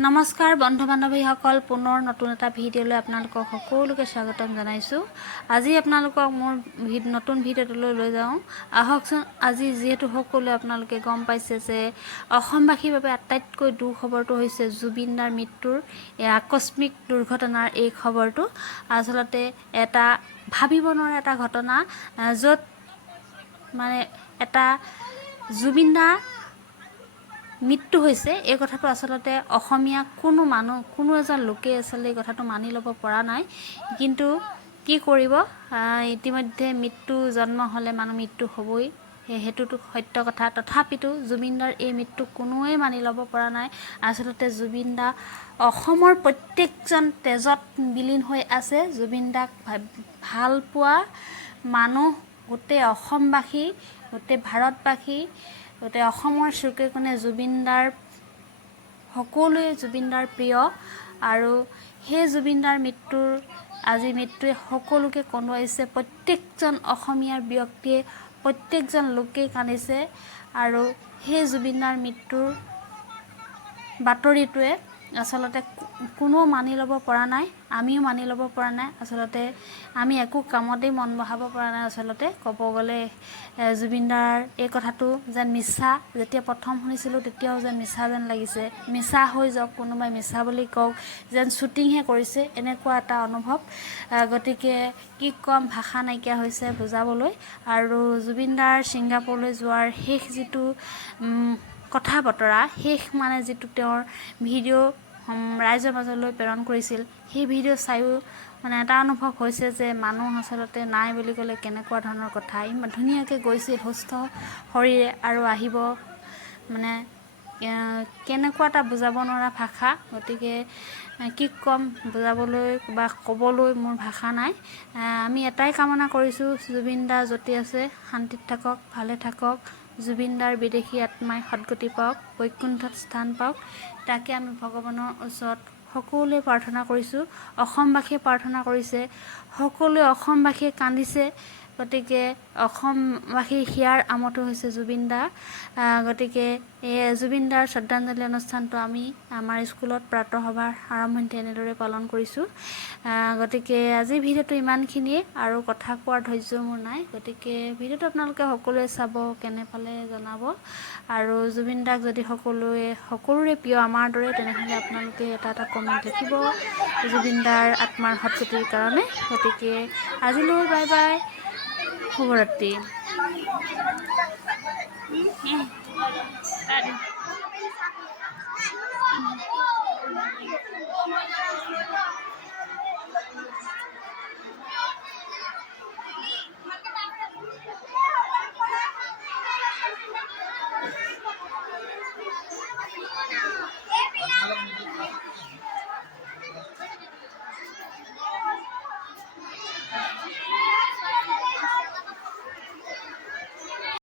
নমস্কাৰ বন্ধু বান্ধৱীসকল, পুনৰ নতুন এটা ভিডিঅ'লৈ আপোনালোকক সকলোকে স্বাগতম জনাইছোঁ। আজি আপোনালোকক মোৰ নতুন ভিডিঅ'টোলৈ লৈ যাওঁ। আহকচোন, আজি যিহেতু সকলোৱে আপোনালোকে গম পাইছে যে অসমবাসীৰ বাবে আটাইতকৈ দুখ খবৰটো হৈছে জুবিন দাৰ মৃত্যুৰ এই আকস্মিক দুৰ্ঘটনাৰ এই খবৰটো। আচলতে এটা ভাবিব নোৱাৰা এটা ঘটনা, য'ত মানে এটা জুবিন দাৰ মৃত্যু হৈছে। এই কথাটো আচলতে অসমীয়া কোনো এজন লোকে আচলতে এই কথাটো মানি ল'ব পৰা নাই। কিন্তু কি কৰিব, ইতিমধ্যে মৃত্যু জন্ম হ'লে মানুহ মৃত্যু হ'বই, সেইটোতো সত্য কথা। তথাপিতো জুবিন দাৰ এই মৃত্যু কোনোৱে মানি ল'ব পৰা নাই। আচলতে জুবিন দা অসমৰ প্ৰত্যেকজন তেজত বিলীন হৈ আছে। জুবিন দাক ভাল পোৱা মানুহ গোটেই অসমবাসী, গোটেই ভাৰতবাসী, গোটেই অসমৰ চুকে কোণে সকলোৱে জুবিন দাৰ প্ৰিয়। আৰু সেই জুবিন দাৰ মৃত্যুৱে সকলোকে কন্দুৱাইছে। প্ৰত্যেকজন অসমীয়াৰ ব্যক্তিয়ে, প্ৰত্যেকজন লোকেই কান্দিছে। আৰু সেই জুবিন দাৰ মৃত্যুৰ বাতৰিটোৱে আচলতে কোনেও মানি ল'ব পৰা নাই, আমিও মানি ল'ব পৰা নাই। আচলতে আমি একো কামতেই মন বহাব পৰা নাই। আচলতে ক'ব গ'লে জুবিন দাৰ এই কথাটো যেন মিছা, যেতিয়া প্ৰথম শুনিছিলোঁ তেতিয়াও যেন মিছা যেন লাগিছে। মিছা হৈ যাওক, কোনোবাই মিছা বুলি কওক, যেন শ্বুটিংহে কৰিছে, এনেকুৱা এটা অনুভৱ। গতিকে কি ক'ম, ভাষা নাইকিয়া হৈছে বুজাবলৈ। আৰু জুবিন দাৰ ছিংগাপুৰলৈ যোৱাৰ শেষ যিটো কথা বতৰা, মানে যিটো তেওঁৰ ভিডিঅ' ৰাইজৰ মাজলৈ প্ৰেৰণ কৰিছিল, সেই ভিডিঅ' চায়ো মানে এটা অনুভৱ হৈছে যে মানুহ আচলতে নাই বুলি ক'লে কেনেকুৱা ধৰণৰ কথা। ইমান ধুনীয়াকৈ গৈছিল সুস্থ শৰীৰে আৰু আহিব, মানে কেনেকুৱা এটা বুজাব নোৱাৰা ভাষা। গতিকে কি ক'ম, বুজাবলৈ বা ক'বলৈ মোৰ ভাষা নাই। আমি এটাই কামনা কৰিছোঁ, জুবিন দা য'তে আছে শান্তিত থাকক, ভালে থাকক। জুবিন দাৰ বিদেশী আত্মাই সদ্গতি পাওক, বৈকুণ্ঠত স্থান পাওক, তাকে আমি ভগৱানৰ ওচৰত সকলোৱে প্ৰাৰ্থনা কৰিছোঁ। অসমবাসীয়ে প্ৰাৰ্থনা কৰিছে, সকলোৱে অসমবাসীয়ে কান্দিছে। গতিকে অসমবাসীৰ হিয়াৰ আমঠু হৈছে জুবিন দা। গতিকে এই জুবিন দাৰ শ্ৰদ্ধাঞ্জলি অনুষ্ঠানটো আমি আমাৰ স্কুলত প্ৰাতঃসভাৰ আৰম্ভণিতে এনেদৰে পালন কৰিছোঁ। গতিকে আজিৰ ভিডিঅ'টো ইমানখিনিয়ে, আৰু কথা কোৱাৰ ধৈৰ্য মোৰ নাই। গতিকে ভিডিঅ'টো আপোনালোকে সকলোৱে চাব, কেনে পালে জনাব। আৰু জুবিন দাক যদি সকলোৰে প্ৰিয় আমাৰ দৰে, তেনেহ'লে আপোনালোকে এটা কমেণ্ট লিখিব জুবিন দাৰ আত্মাৰ সদ্গতিৰ কাৰণে। গতিকে আজিলৈ বাই বাই, শুভৰাত্ৰি।